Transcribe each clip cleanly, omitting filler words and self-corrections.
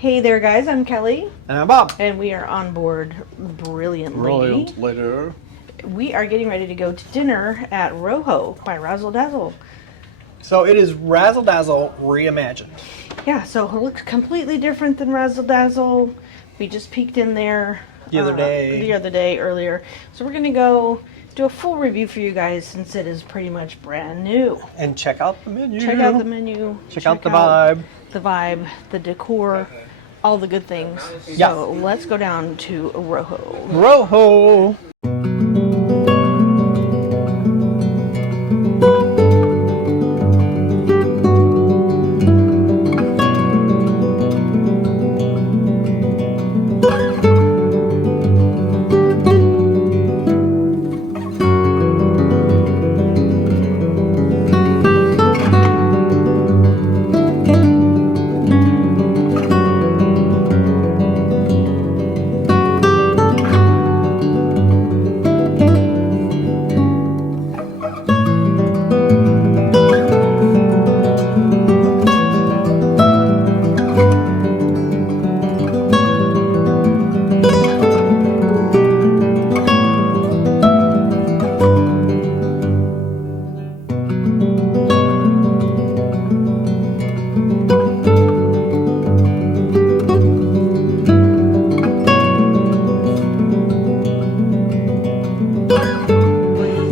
Hey there, guys. I'm Kelly. And I'm Bob. And we are on board brilliantly. Royal later. We are getting ready to go to dinner at Rojo by Razzle Dazzle. So it is Razzle Dazzle reimagined. Yeah, so it looks completely different than Razzle Dazzle. We just peeked in there The other day earlier. So we're going to go do a full review for you guys since it is pretty much brand new. And check out the menu. Check out the menu. Check out the vibe. The vibe, the decor, all the good things. Yeah. So let's go down to Rojo. Rojo.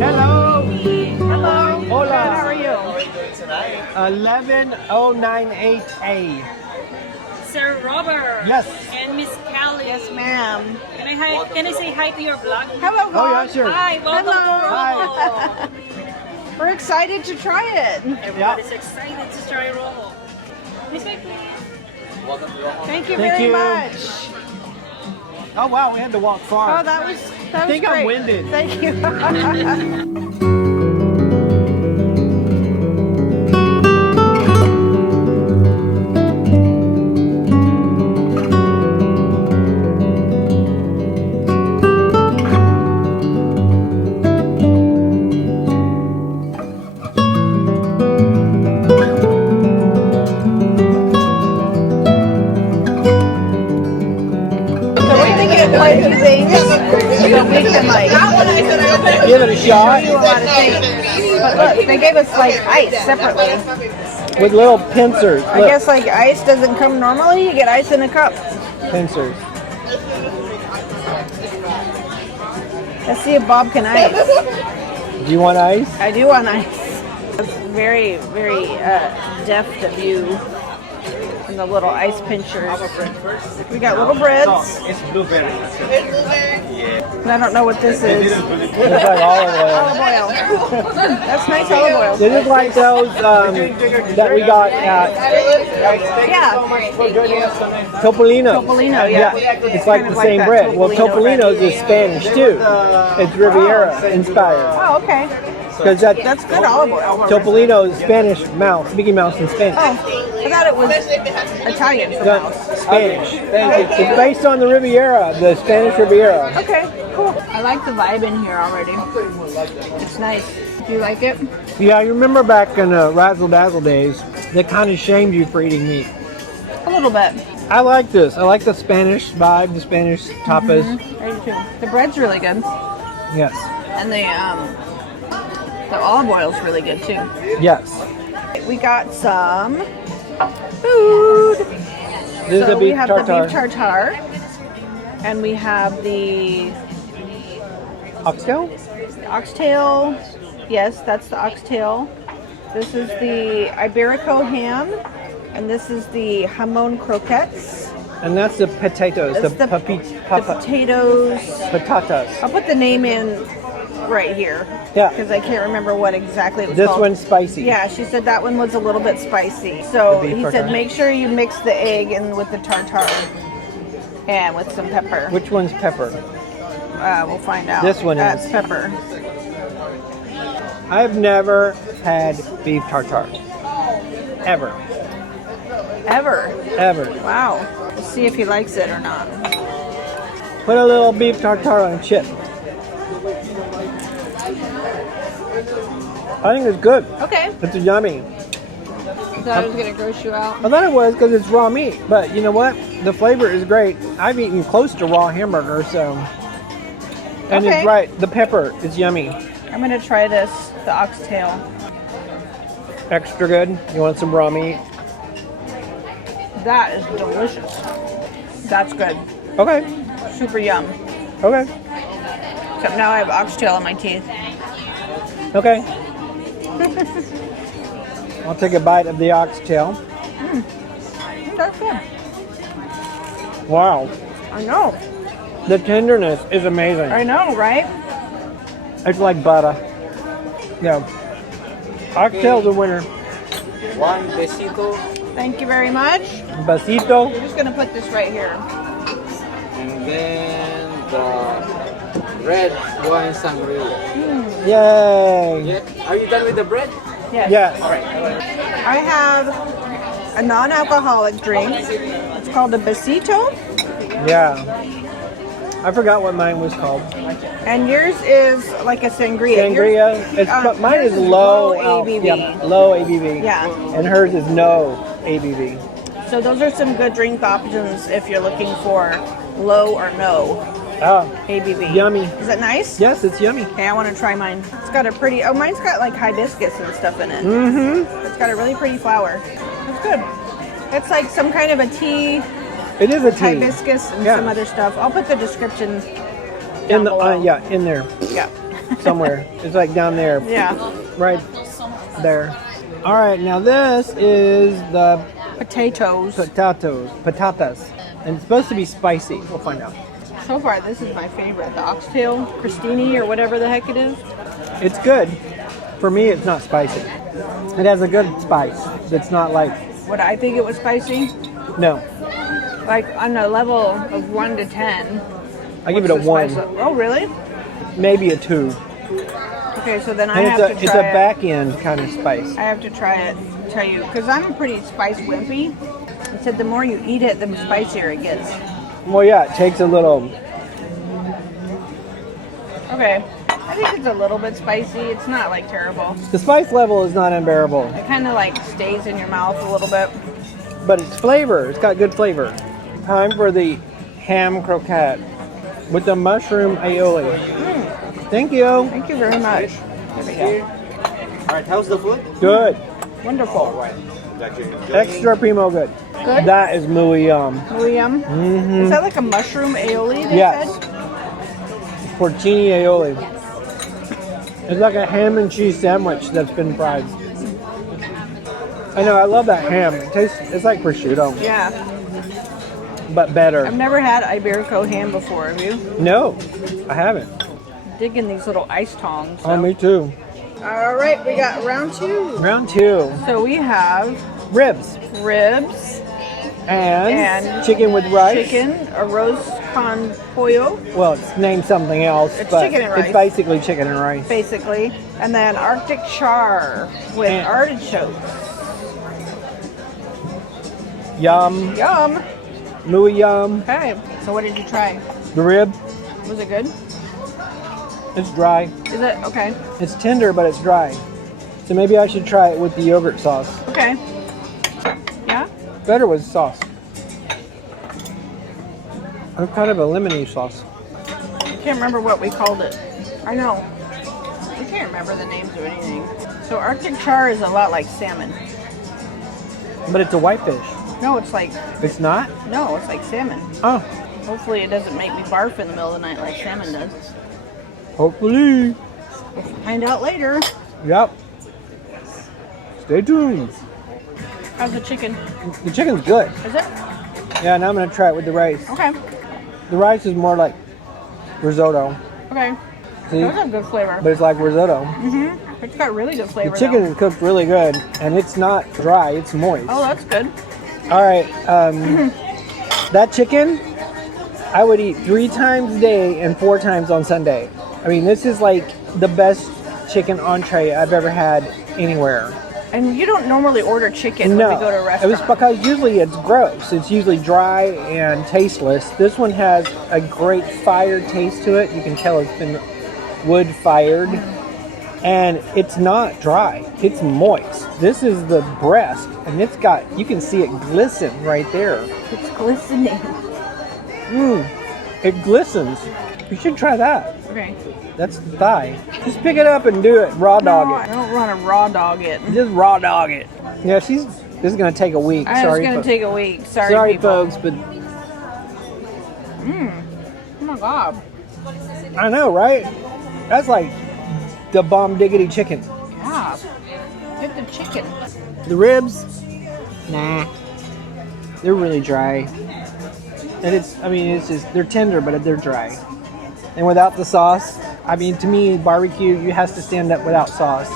Hello. 11098A. Sir Robert. Yes. And Miss Kelly. Yes, ma'am. Can I say hi to your vlog? Hello, Oh yeah, vlog. sure. Hi, welcome Hi. to Rojo. We're excited to try it. Everybody's excited to try Rojo. This way, please. Thank you Thank very you. much. Oh wow, we had to walk far. Oh, that was I think I'm great. winded. Thank you. Quite a few things so we can like Give it a shot do a lot of things. But look, they gave us like ice separately. with little pincers. I guess like ice doesn't come normally. You get ice in a cup. Pincers. Let's see if Bob can ice. Do you want ice? I do want ice. It's very, very deft of you. And the little ice pinchers. We got little breads. It's blueberry. And I don't know what this is. It's like olive oil. Olive oil. That's nice olive oil. This is like those that we got at Yeah. Topolino. Topolino, yeah. It's like Kind the of same that bread. Well, Topolino Topolino's is Spanish too. It's Riviera inspired. Oh, okay. Because That's good olive oil. Topolino is Spanish mouse, Mickey Mouse in Spanish. Oh, I thought it was Italian for No, mouse. Spanish. It's based on the Riviera, the Spanish Riviera. Okay, cool. I like the vibe in here already. It's nice. Do you like it? Yeah, I remember back in the Razzle Dazzle days, they kind of shamed you for eating meat. A little bit. I like this. I like the Spanish vibe, the Spanish tapas. I do too. The bread's really good. Yes. And the olive oil's really good too. Yes. We got some food. This is So a we beef have tartare. the beef tartare. And we have the Oxtail? oxtail. Yes, that's the oxtail. This is the Iberico ham. And this is the jamon croquettes. And that's the potatoes, That's the the potatoes. patatas. I'll put the name in right here. Yeah. Because I can't remember what exactly it was This called. one's spicy. Yeah, she said that one was a little bit spicy. So The beef he tartare. said make sure you mix the egg in with the tartare and with some pepper. Which one's pepper? We'll find out. This one That's is. pepper. I've never had beef tartare. Ever. Ever. Ever. Wow. We'll see if he likes it or not. Put a little beef tartare on a chip. I think it's good. Okay. It's yummy. I thought it was gonna gross you out. I thought it was because it's raw meat, but you know what? The flavor is great. I've eaten close to raw hamburger, so. And Okay. it's right. The pepper is yummy. I'm gonna try this, the oxtail. Extra good. You want some raw meat? That is delicious. That's good. Okay. Super yum. Okay. Except now I have oxtail in my teeth. Okay. I'll take a bite of the oxtail. That's good. Wow. I know. The tenderness is amazing. I know, right? It's like butter. Yeah. Oxtail's a winner. One besito Thank you very much. Besito. We're just gonna put this right here. and then the red wine sangria. Yay. Yeah. Are you done with the bread? Yes. Yes. All right. I have a non-alcoholic drink. It's called a besito, Yeah. I forgot what mine was called. and yours is like a sangria. Sangria. It's, but mine yours is low ABV. Yeah, low ABV. Yeah. And hers is no ABV. So those are some good drink options if you're looking for low or no Oh, ABV. yummy. Is it nice? Yes, it's yummy. Okay, I want to try mine. It's got a pretty. Oh, mine's got like hibiscus and stuff in it. Mm-hmm. It's got a really pretty flower. It's good. It's like some kind of a tea, It is a tea. hibiscus, and Yeah. some other stuff. I'll put the description In down the below. yeah, in there Yeah. somewhere. It's like down there. Yeah. Right there. All right, now this is the Potatoes. patatas, and it's supposed to be spicy. We'll find out. So far, this is my favorite. The oxtail crostini or whatever the heck it is. It's good. For me, it's not spicy. It has a good spice. That's not like What I think it was spicy, no. like on a level of 1 to 10. I give it a what's the 1, spice Oh, really? maybe a 2. Okay, so then I And have to try it's a it. back end kind of spice. I have to try it, tell you, because I'm a pretty spice wimpy. It said the more you eat it, the spicier it gets. Well, yeah, it takes a little. Okay, I think it's a little bit spicy. It's not like terrible. The spice level is not unbearable, It kind of like stays in your mouth a little bit. but it's flavor. It's got good flavor. Time for the ham croquette with the mushroom aioli. Thank you. Thank you very much. There we go. All right. How's the food? Good. Wonderful. Extra primo good. Good. That is muy yum. Really yum. Mm-hmm. Is that like a mushroom aioli? They Yes. said? Porcini aioli. It's like a ham and cheese sandwich that's been fried. I know, I love that ham. It tastes, it's like prosciutto, Yeah. but better. I've never had Iberico ham before. Have you? No, I haven't. Digging these little ice tongs. Oh, me too. All right, we got round 2. Round 2. So we have Ribs. ribs, And, And chicken with rice. chicken, arroz con pollo, Well, it's named something else, It's but chicken and rice. it's basically chicken and rice. basically, and then Arctic char with And- artichokes. Yum. Yum. Muy yum. Okay, so what did you try? The rib, Was it good? it's dry. Is it? Okay. It's tender, but it's dry. So maybe I should try it with the yogurt sauce. Okay. Yeah? Better with sauce. Or kind of a lemony sauce. I can't remember what we called it. I know. I can't remember the names of anything. So Arctic char is a lot like salmon. But it's a whitefish. No, it's like, It's not? no, it's like salmon. Oh, Hopefully it doesn't make me barf in the middle of the night like salmon does. hopefully. We'll find out later. Yep. Stay tuned. How's the chicken? The chicken's good. Is it? Yeah, now I'm going to try it with the rice. Okay. The rice is more like risotto. Okay. See? Those have good flavor. But it's like risotto. Mm-hmm. It's got really good flavor. The chicken though. is cooked really good, and it's not dry, it's moist. Oh, that's good. All right, that chicken, I would eat 3 times a day and 4 times on Sunday. I mean, this is like the best chicken entree I've ever had anywhere. And you don't normally order chicken No, when we go to a it restaurant. was because usually it's gross. It's usually dry and tasteless. This one has a great fire taste to it. You can tell it's been wood fired. And it's not dry. It's moist. This is the breast, and it's got, you can see it glisten right there. It's glistening. It glistens. You should try that. Okay. That's the thigh. Just pick it up and do it. Raw dog I it. don't want to raw dog it. Just raw dog it. Yeah, this is going to take a week. It's Sorry, going to take a week. Sorry, Sorry, people. folks, but Oh my god. I know, right? That's like the bomb diggity chicken. Yeah. Get the chicken. The ribs, nah, they're really dry. And it's just, they're tender, but they're dry. And without the sauce, I mean, to me, barbecue, you has to stand up without sauce.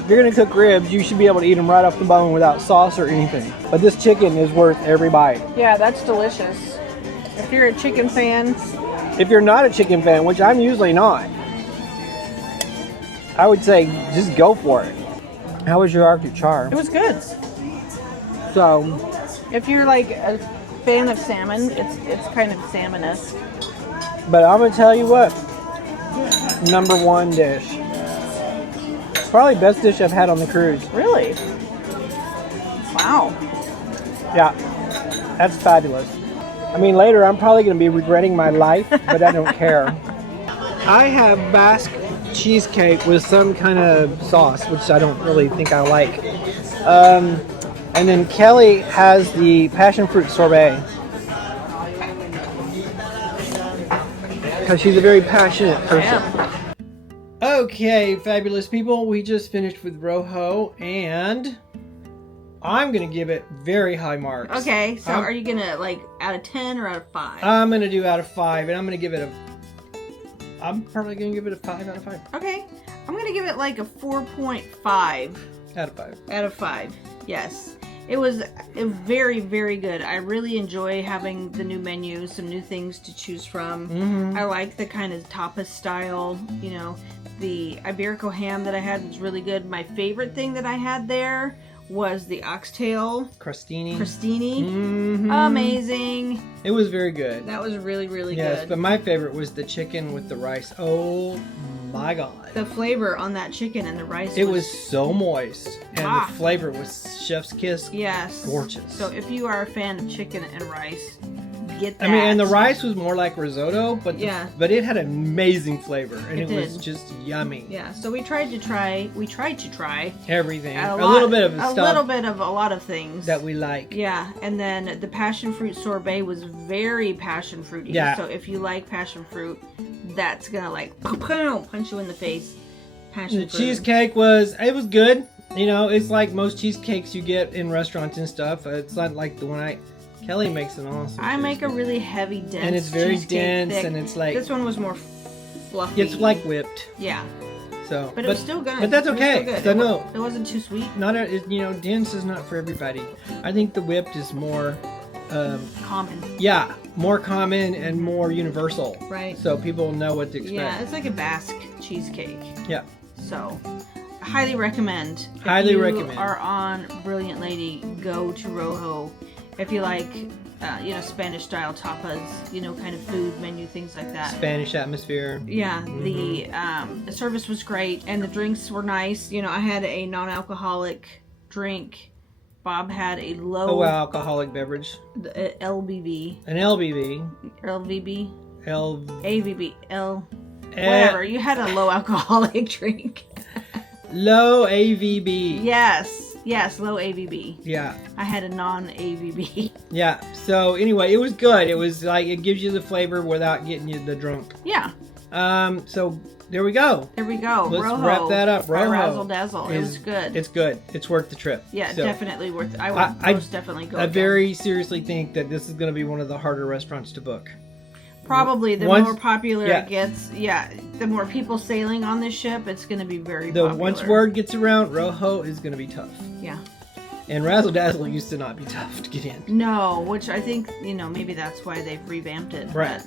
If you're gonna cook ribs, you should be able to eat them right off the bone without sauce or anything. But this chicken is worth every bite. Yeah, that's delicious. If you're a chicken fan, If you're not a chicken fan, which I'm usually not, I would say just go for it. How was your Arctic char? it was good. So, If you're like a fan of salmon, it's kind of salmon-esque. but I'm gonna tell you what, number one dish. Probably best dish I've had on the cruise. Really? Wow. Yeah, that's fabulous. I mean, later I'm probably gonna be regretting my life, but I don't care. I have Basque cheesecake with some kind of sauce, which I don't really think I like. And then Kelly has the passion fruit sorbet. Because she's a very passionate person. Okay, fabulous people. We just finished with Rojo, and I'm going to give it very high marks. Okay, so are you gonna like out of 10 or out of 5? I'm going to do out of 5, and I'm going to give it I'm probably going to give it a 5 out of 5. Okay, I'm gonna give it like a 4.5 Out of 5. out of 5. Yes, it was very, very good. I really enjoy having the new menu, some new things to choose from. I like the kind of tapas style, you know. The Iberico ham that I had was really good. My favorite thing that I had there was the oxtail Crostini. Amazing. It was very good. That was really, really Yes, good. but my favorite was the chicken with the rice. Oh my god. The flavor on that chicken and the rice It was so moist, and Ah. the flavor was chef's kiss. yes, gorgeous. So if you are a fan of chicken and rice, get that. I mean, and the rice was more like risotto, but Yeah. but it had amazing flavor, and It it was did. just yummy. Yeah, so we tried to try Everything, a little bit of a stuff little bit of a lot of things that we like. Yeah, and then the passion fruit sorbet was very passion fruity. Yeah. So if you like passion fruit, that's gonna like punch you in the face. Passion The fruit. cheesecake was good. You know, it's like most cheesecakes you get in restaurants and stuff. It's not like the one Kelly makes an awesome. I make a cheesecake. really heavy, dense, And it's very cheesecake, dense, thick. and it's like This one was more fluffy. it's like whipped. Yeah, So, but it was still good. But that's It was okay. still good. 'Cause I know It wasn't too sweet. dense is not for everybody. I think the whipped is more, Common, more common and more universal. right? So people know what to expect. Yeah, it's like a Basque cheesecake. Yeah. So, highly recommend. Highly if you recommend. are on Brilliant Lady, go to Rojo. If you like, Spanish style tapas, kind of food menu, things like that. Spanish atmosphere. Yeah, the service was great and the drinks were nice. I had a non-alcoholic drink. Bob had a low alcoholic beverage. LBV, An LBV. LVB, L. AVB, whatever. You had a low alcoholic drink. Low AVB. Yes, low AVB. Yeah. I had a non-AVB. Yeah. So anyway, it was good. It was like it gives you the flavor without getting you the drunk. Yeah. So there we go. There we go. Let's Rojo wrap that up. by Rojo Razzle Dazzle. It was good. It's good. It's worth the trip. Yeah, So, definitely worth it. I would most definitely go. I again. very seriously think that this is going to be one of the harder restaurants to book. Probably the Once- more popular yeah. it gets, the more people sailing on this ship, it's going to be very popular. Once word gets around, Rojo is going to be tough. Yeah. And Razzle Dazzle used to not be tough to get in. No, which I think, maybe that's why they've revamped it. Right.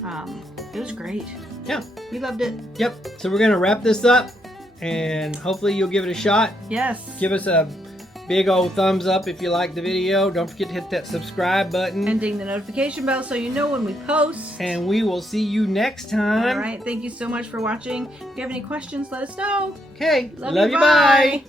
But, it was great. Yeah. We loved it. Yep. So we're going to wrap this up, and hopefully you'll give it a shot. Yes. Give us a Big old thumbs up if you like the video. Don't forget to hit that subscribe button. And ding the notification bell so you know when we post. And we will see you next time. All right. Thank you so much for watching. If you have any questions, let us know. Okay. Love you. Bye.